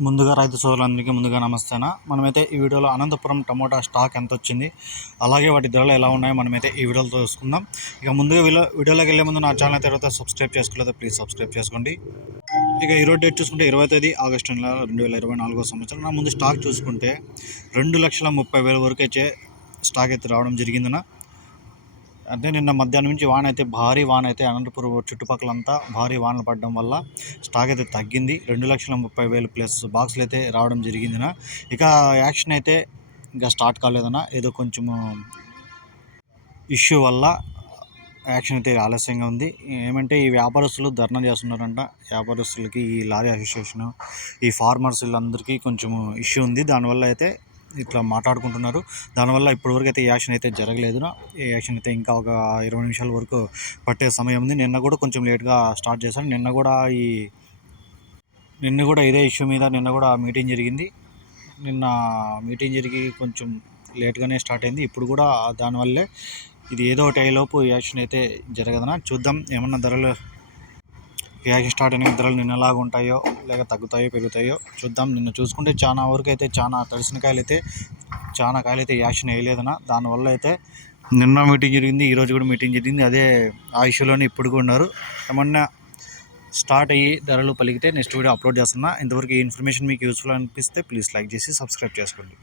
ముందుగా రైతు సోదరులందరికీ ముందుగా నమస్తేనా. మనమైతే ఈ వీడియోలో అనంతపురం టమోటా స్టాక్ ఎంత వచ్చింది అలాగే వాటి ధరలు ఎలా ఉన్నాయో మనమైతే ఈ వీడియోలో తెలుసుకుందాం. ఇక ముందుగా వీడియోలోకి వెళ్ళే ముందు నా ఛానల్ తర్వాత సబ్స్క్రైబ్ చేసుకోలేదు ప్లీజ్ సబ్స్క్రైబ్ చేసుకోండి. ఇక ఈరోజు డేట్ చూసుకుంటే ఇరవై తేదీ ఆగస్టు నెల రెండు వేల ఇరవై నాలుగో సంవత్సరం. నా ముందు స్టాక్ చూసుకుంటే రెండు లక్షల ముప్పై వేల వరకు అయితే స్టాక్ అయితే రావడం జరిగిందన అంటే నిన్న మధ్యాహ్నం నుంచి వాన అయితే భారీ వాన అయితే అనంతపురం చుట్టుపక్కలంతా భారీ వానలు పడడం వల్ల స్టాక్ అయితే తగ్గింది. రెండు లక్షల ముప్పై వేలు ప్లస్ బాక్సులు అయితే రావడం జరిగిందిన. ఇక యాక్షన్ అయితే ఇంకా స్టార్ట్ కాలేదన్న. ఏదో కొంచెం ఇష్యూ వల్ల యాక్షన్ అయితే ఆలస్యంగా ఉంది. ఏమంటే ఈ వ్యాపారస్తులు ధర్నా చేస్తున్నారంట. వ్యాపారస్తులకి ఈ లారీ అసోసియేషన్ ఈ ఫార్మర్స్ వీళ్ళందరికీ కొంచెం ఇష్యూ ఉంది. దానివల్ల అయితే ఇట్లా మాట్లాడుకుంటున్నారు. దానివల్ల ఇప్పటివరకు అయితే యాక్షన్ అయితే జరగలేదు ఈ యాక్షన్ అయితే ఇంకా ఒక ఇరవై నిమిషాల వరకు పట్టే సమయం ఉంది. నిన్న కూడా కొంచెం లేట్గా స్టార్ట్ చేశాను నిన్న కూడా ఈ నిన్న కూడా ఇదే ఇష్యూ మీద నిన్న కూడా మీటింగ్ జరిగింది. నిన్న మీటింగ్ జరిగి కొంచెం లేట్గానే స్టార్ట్ అయింది. ఇప్పుడు కూడా దానివల్లే ఇది ఏదో ఒకటి అయ్యేలోపు యాక్షన్ అయితే జరగదనా? చూద్దాం. ఏమన్నా ధరలు ఈ యాక్షన్ స్టార్ట్ అయిన ధరలు నిన్నలాగా ఉంటాయో లేక తగ్గుతాయో పెరుగుతాయో చూద్దాం. నిన్న చూసుకుంటే చాలా వరకు అయితే చాలా తడిసిన కాయలు అయితే చాలా కాయలు అయితే యాక్షన్ వేయలేదనా దానివల్ల అయితే నిన్న మీటింగ్ జరిగింది ఈరోజు కూడా మీటింగ్ జరిగింది. అదే ఆ ఇష్యూలోనే ఇప్పుడు కూడా ఉన్నారు. ఏమన్నా స్టార్ట్ అయ్యి ధరలు పలికితే నెక్స్ట్ వీడియో అప్లోడ్ చేస్తున్నా. ఇంతవరకు ఈ ఇన్ఫర్మేషన్ మీకు యూస్ఫుల్ అనిపిస్తే ప్లీజ్ లైక్ చేసి సబ్స్క్రైబ్ చేసుకోండి.